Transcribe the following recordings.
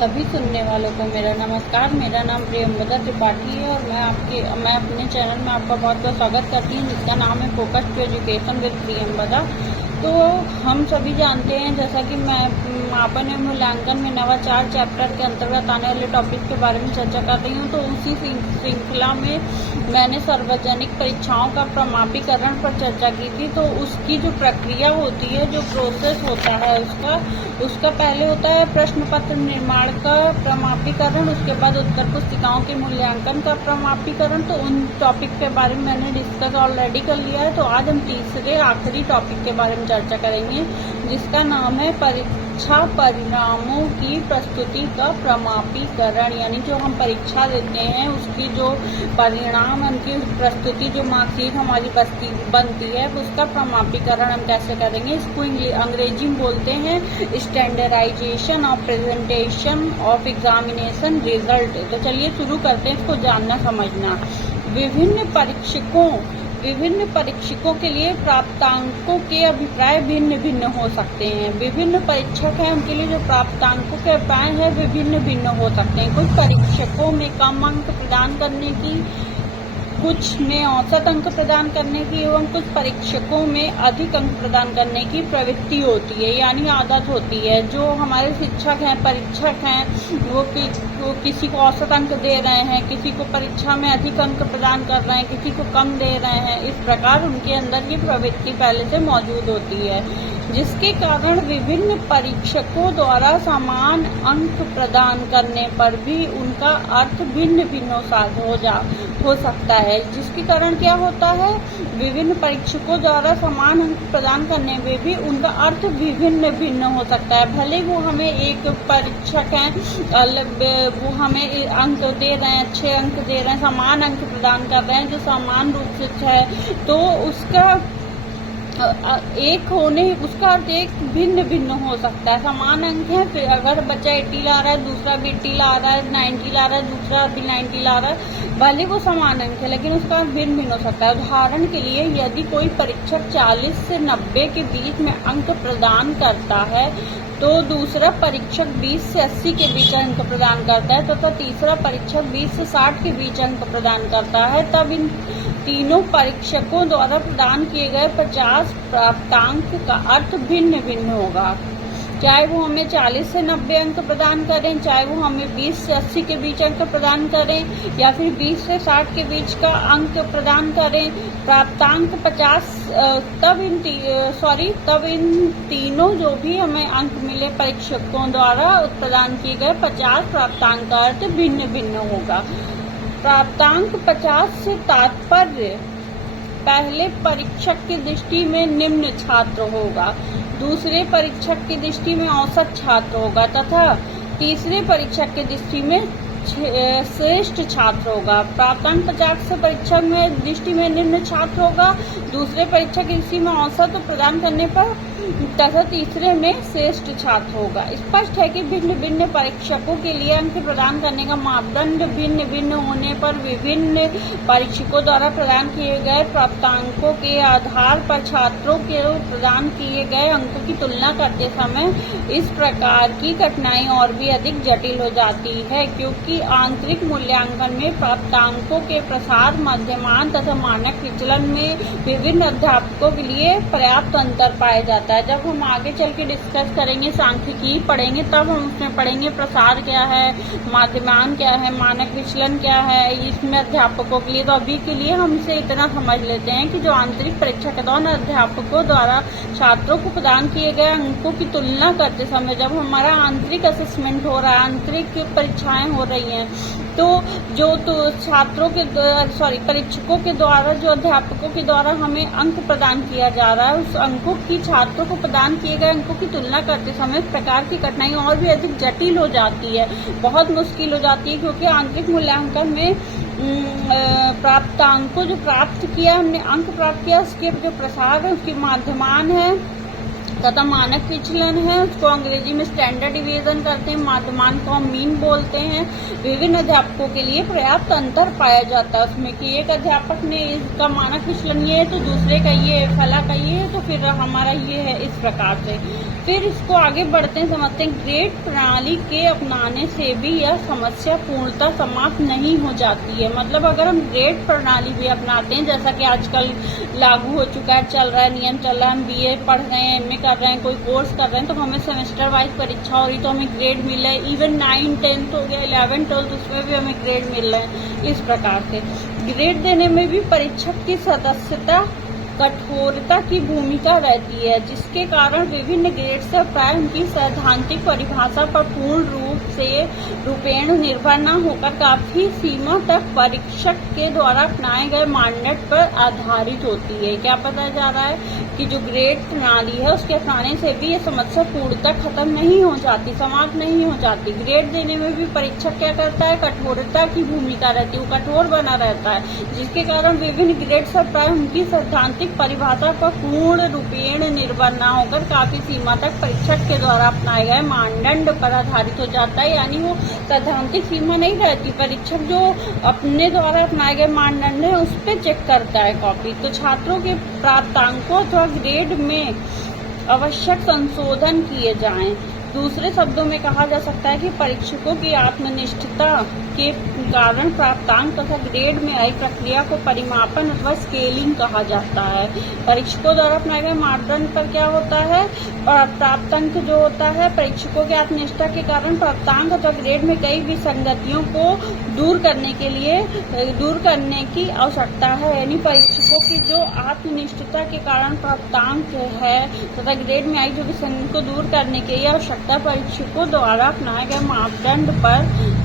सभी सुनने वालों को मेरा नमस्कार। मेरा नाम प्रियंवदा त्रिपाठी है और मैं अपने चैनल में आपका बहुत बहुत स्वागत करती हूँ, जिसका नाम है focus to education with Priyamvada. तो हम सभी जानते हैं, जैसा कि मैं मापन एवं मूल्यांकन में नवाचार चैप्टर के अंतर्गत आने वाले टॉपिक के बारे में चर्चा कर रही हूँ। तो उसी श्रृंखला में मैंने सार्वजनिक परीक्षाओं का प्रमाणीकरण पर चर्चा की थी। तो उसकी जो प्रक्रिया होती है, जो प्रोसेस होता है उसका पहले होता है प्रश्न पत्र निर्माण का प्रमाणीकरण, उसके बाद उत्तर पुस्तिकाओं के मूल्यांकन का प्रमाणीकरण। तो उन टॉपिक के बारे में मैंने डिस्कस ऑलरेडी कर लिया है। तो आज हम तीसरे आखिरी टॉपिक के बारे में चर्चा करेंगे, जिसका नाम है परीक्षा परिणामों की प्रस्तुति का प्रमाणीकरण। यानी जो हम परीक्षा देते हैं उसकी जो परिणाम, उनकी प्रस्तुति, जो मार्कशीट हमारी बनती है, उसका प्रमाणीकरण हम कैसे करेंगे। इसको अंग्रेजी में बोलते हैं standardization of presentation of examination result. तो चलिए शुरू करते हैं इसको जानना समझना। विभिन्न परीक्षकों के लिए प्राप्तांकों के अभिप्राय भिन्न भिन्न हो सकते हैं। विभिन्न परीक्षक हैं, उनके लिए जो प्राप्तांकों के अभिप्राय है वे भिन्न भिन्न हो सकते हैं। कुछ परीक्षकों में कम अंक प्रदान करने की, कुछ में औसत अंक प्रदान करने की एवं कुछ परीक्षकों में अधिक अंक प्रदान करने की प्रवृत्ति होती है, यानी आदत होती है। जो हमारे शिक्षक हैं, परीक्षक हैं, वो किसी को औसत अंक दे रहे हैं, किसी को परीक्षा में अधिक अंक प्रदान कर रहे हैं, किसी को कम दे रहे हैं। इस प्रकार उनके अंदर ये प्रवृत्ति पहले से मौजूद होती है, जिसके कारण विभिन्न परीक्षकों द्वारा समान अंक प्रदान करने पर भी उनका अर्थ भिन्न भिन्न हो सकता है। जिसके कारण क्या होता है, विभिन्न परीक्षकों द्वारा समान अंक प्रदान करने में भी उनका अर्थ भिन्न भिन्न हो सकता है। भले वो हमें एक परीक्षक हैं, वो हमें अंक दे रहे हैं, अच्छे अंक दे रहे हैं, समान अंक प्रदान कर रहे हैं, जो समान रूप से है, तो उसका उसका अर्थ एक भिन्न भिन्न हो सकता है। समान अंक है, फिर अगर बच्चा 80 ला रहा है, दूसरा भी 80 ला रहा है, 90 ला रहा है, दूसरा भी 90 ला रहा है, भले वो समान अंक है लेकिन उसका अर्थ भिन्न भिन्न हो सकता है। उदाहरण के लिए, यदि कोई परीक्षक 40 से 90 के बीच में अंक प्रदान करता है, तो दूसरा परीक्षक 20 से 80 के बीच अंक प्रदान करता है, तथा तीसरा परीक्षक 20 से 60 के बीच अंक प्रदान करता है, तब इन तीनों परीक्षकों द्वारा प्रदान किए गए 50 प्राप्तांक का अर्थ भिन्न भिन्न होगा। चाहे वो हमें 40 से 90 अंक प्रदान करें, चाहे वो हमें 20 से 80 के बीच अंक प्रदान करें, या फिर 20 से 60 के बीच का अंक प्रदान करें, प्राप्तांक 50 तब इन तीनों जो भी हमें अंक मिले परीक्षकों द्वारा प्रदान किए गए 50 प्राप्तांक का अर्थ भिन्न भिन्न होगा। प्राप्तांक 50 से तात्पर्य पहले परीक्षक की दृष्टि में निम्न छात्र होगा, दूसरे परीक्षक की दृष्टि में औसत छात्र होगा, तथा तीसरे परीक्षक की दृष्टि में श्रेष्ठ छात्र होगा। प्राप्तांक 50 से परीक्षक में दृष्टि में निम्न छात्र होगा, दूसरे परीक्षक की दृष्टि में औसत प्रदान करने पर, तथा तीसरे में श्रेष्ठ छात्र होगा। स्पष्ट है कि भिन्न भिन्न परीक्षकों के लिए अंक प्रदान करने का मापदंड भिन्न भिन्न होने पर विभिन्न परीक्षकों द्वारा प्रदान किए गए प्राप्तांकों के आधार पर छात्रों के प्रदान किए गए अंकों की तुलना करते समय इस प्रकार की कठिनाई और भी अधिक जटिल हो जाती है, क्योंकि आंतरिक मूल्यांकन में प्राप्तांकों के प्रसार, मध्यमान तथा मानक विचलन में विभिन्न अध्यापकों के लिए पर्याप्त अंतर पाया जाता है। जब हम आगे चल के डिस्कस करेंगे, सांख्यिकी पढ़ेंगे, तब हम उसमें पढ़ेंगे प्रसार क्या है, माध्यमान क्या है, मानक विचलन क्या है, इसमें अध्यापकों के लिए। तो अभी के लिए हम इसे इतना समझ लेते हैं कि जो आंतरिक परीक्षा के दौरान अध्यापकों द्वारा छात्रों को प्रदान किए गए अंकों की तुलना करते समय, जब हमारा आंतरिक असेसमेंट हो रहा है, आंतरिक परीक्षाएं हो रही हैं, तो परीक्षकों के द्वारा, जो अध्यापकों के द्वारा हमें अंक प्रदान किया जा रहा है, उस अंकों की छात्रों को प्रदान किए गए अंकों की तुलना करते समय इस प्रकार की कठिनाई और भी अधिक जटिल हो जाती है, बहुत मुश्किल हो जाती है, क्योंकि आंतरिक मूल्यांकन में प्राप्तांकों जो प्राप्त किया, हमने अंक प्राप्त किया, उसके जो प्रसार है, उसकी माध्यमान है तथा मानक विचलन है, उसको अंग्रेजी में स्टैंडर्ड डिवीजन करते हैं, माध्यमान को हम मीन बोलते हैं। विभिन्न अध्यापकों के लिए पर्याप्त अंतर पाया जाता है उसमें कि एक अध्यापक ने इसका मानक विचलन ये है तो दूसरे का ये है, फला का ये है तो फिर हमारा ये है, इस प्रकार से। फिर इसको आगे बढ़ते हैं, समझते हैं ग्रेड प्रणाली के अपनाने से भी यह समस्या पूर्णतः समाप्त नहीं हो जाती है। मतलब अगर हम ग्रेड प्रणाली भी अपनाते हैं, जैसा कि आजकल लागू हो चुका है, चल रहा है, नियम चल रहा है, हम बीए पढ़ रहे हैं, एमए कर रहे हैं, कोई कोर्स कर रहे हैं, तो हमें सेमेस्टर वाइज परीक्षा हो रही तो हमें ग्रेड मिल रहा है। इवन 9, 10 हो गया, 11, 12 उसमें भी हमें ग्रेड मिल रहे हैं। इस प्रकार से ग्रेड देने में भी परीक्षक की सदस्यता कठोरता की भूमिका रहती है, जिसके कारण विभिन्न ग्रेड से प्राय उनकी सैद्धांतिक परिभाषा पर पूर्ण रूप से रूपेण निर्भर न होकर काफी सीमा तक परीक्षक के द्वारा अपनाए गए मानदंड पर आधारित होती है। क्या पता जा रहा है कि जो ग्रेड प्रणाली है उसके अपनाने से भी ये समस्या पूर्णतः खत्म नहीं हो जाती, समाप्त नहीं हो जाती। ग्रेड देने में भी परीक्षक क्या करता है, कठोरता की भूमिका रहती है, वो कठोर बना रहता है, जिसके कारण विभिन्न ग्रेड से प्राय उनकी सैद्धांतिक परिभाषा पर पूर्ण रूपेण निर्भर न होकर काफी सीमा तक परीक्षक के द्वारा अपनाए गए मानदंड पर आधारित हो जाता है। यानी वो सैद्धांतिक सीमा नहीं रहती, परीक्षक जो अपने द्वारा अपनाए गए मानदंड है उस पर चेक करता है कॉपी। तो छात्रों के प्राप्तांकों अथवा ग्रेड में आवश्यक संशोधन किए जाएं। दूसरे शब्दों में कहा जा सकता है कि परीक्षकों की आत्मनिष्ठता के कारण प्राप्तांक तथा ग्रेड में आई प्रक्रिया को परिमापन अथवा स्केलिंग कहा जाता है। परीक्षकों द्वारा अपनाए गए मानदंड पर क्या होता है, प्राप्तांक जो होता है, परीक्षकों की आत्मनिष्ठता के कारण प्राप्तांक अथवा ग्रेड में कई विसंगतियों को दूर करने की आवश्यकता है। यानी परीक्षकों की जो आत्मनिष्ठता के कारण प्राप्तांक है तथा ग्रेड में आई जो विसंगति को दूर करने के लिए आवश्यकता परीक्षकों द्वारा अपनाए गए मापदंड पर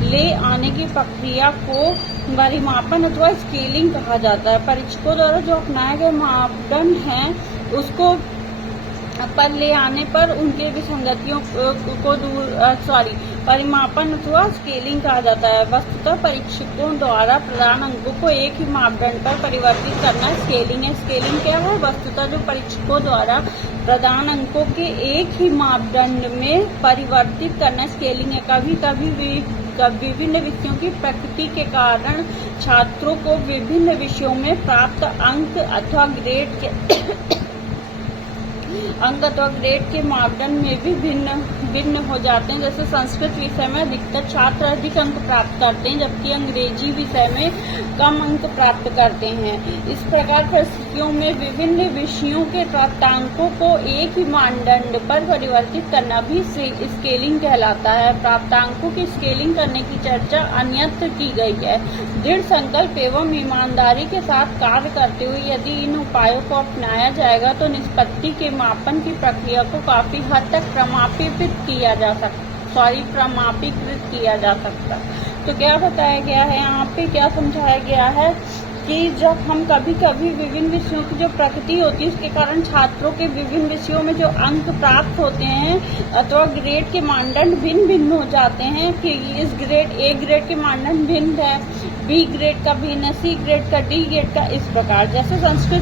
ले आने की प्रक्रिया को परिमापन अथवा स्केलिंग कहा जाता है। परीक्षकों द्वारा जो अपनाए गए मापदंड हैं उसको पर ले आने पर उनके विसंगतियों को परिमापन अथवा स्केलिंग कहा जाता है। वस्तुतः परीक्षकों द्वारा प्रदान अंकों को एक ही मापदंड पर परिवर्तित करना स्केलिंग है। स्केलिंग क्या है, वस्तुतः जो परीक्षकों द्वारा प्रदान अंकों के एक ही मापदंड में परिवर्तित करना स्केलिंग है। कभी कभी विभिन्न विषयों की प्रकृति के कारण छात्रों को विभिन्न विषयों में प्राप्त अंक अथवा ग्रेड के मापदंड में भी भिन्न हो जाते हैं। जैसे संस्कृत विषय में अधिकतर छात्र अधिक अंक प्राप्त करते हैं, जबकि अंग्रेजी विषय में कम अंक प्राप्त करते हैं। इस प्रकार परिस्थितियों में विभिन्न विषयों के प्राप्तांकों को एक ही मानदंड पर परिवर्तित करना भी स्केलिंग कहलाता है। प्राप्तांकों की स्केलिंग करने की चर्चा अन्यत्र की गई है। दृढ़ संकल्प एवं ईमानदारी के साथ कार्य करते हुए यदि इन उपायों को अपनाया जाएगा तो निष्पत्ति के मापन की प्रक्रिया को काफी हद तक प्रमाणीकृत किया जा सकता। तो क्या बताया गया है यहाँ पे, क्या समझाया गया है कि जब हम कभी कभी विभिन्न विषयों की जो प्रकृति होती है उसके कारण छात्रों के विभिन्न विषयों में जो अंक प्राप्त होते हैं अथवा ग्रेड के मानदंड भिन्न हो जाते हैं कि इस ए ग्रेड के मानदंड भिन्न है, बी ग्रेड का भिन्न है, सी ग्रेड का, डी ग्रेड का, इस प्रकार। जैसे संस्कृत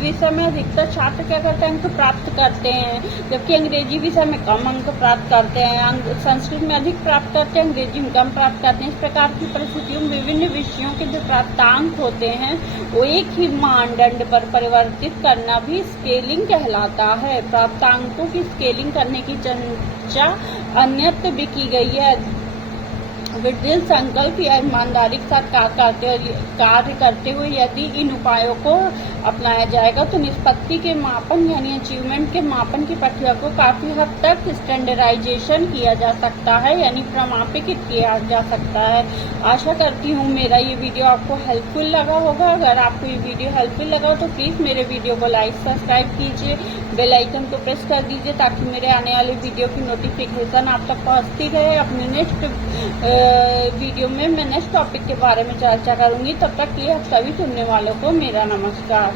विषय में अधिकतर छात्र क्या करते हैं, अंक प्राप्त करते हैं, जबकि अंग्रेजी विषय में कम अंक प्राप्त करते हैं। संस्कृत में अधिक प्राप्त करते हैं, अंग्रेजी में कम प्राप्त करते हैं। इस प्रकार की परिस्थितियों में विभिन्न विषयों के जो प्राप्तांक होते हैं वो एक ही मानदंड पर परिवर्तित करना भी स्केलिंग कहलाता है। प्राप्तांकों की स्केलिंग करने की चर्चा अन्यत्र भी की गई है। दृढ़ संकल्प या ईमानदारी के साथ कार्य करते हुए यदि इन उपायों को अपनाया जाएगा तो निष्पत्ति के मापन यानी अचीवमेंट के मापन की प्रक्रिया को काफी हद तक स्टैंडर्डाइजेशन किया जा सकता है, यानी प्रमाणित किया जा सकता है। आशा करती हूँ मेरा ये वीडियो आपको हेल्पफुल लगा होगा। अगर आपको ये वीडियो हेल्पफुल लगा हो तो प्लीज मेरे वीडियो को लाइक सब्सक्राइब कीजिए, बेल आइकन को प्रेस कर दीजिए ताकि मेरे आने वाले वीडियो की नोटिफिकेशन आप तक पहुँचती रहे। अपने नेक्स्ट वीडियो में मैं नेक्स्ट टॉपिक के बारे में चर्चा करूंगी। तब तक के लिए आप सभी सुनने वालों को मेरा नमस्कार।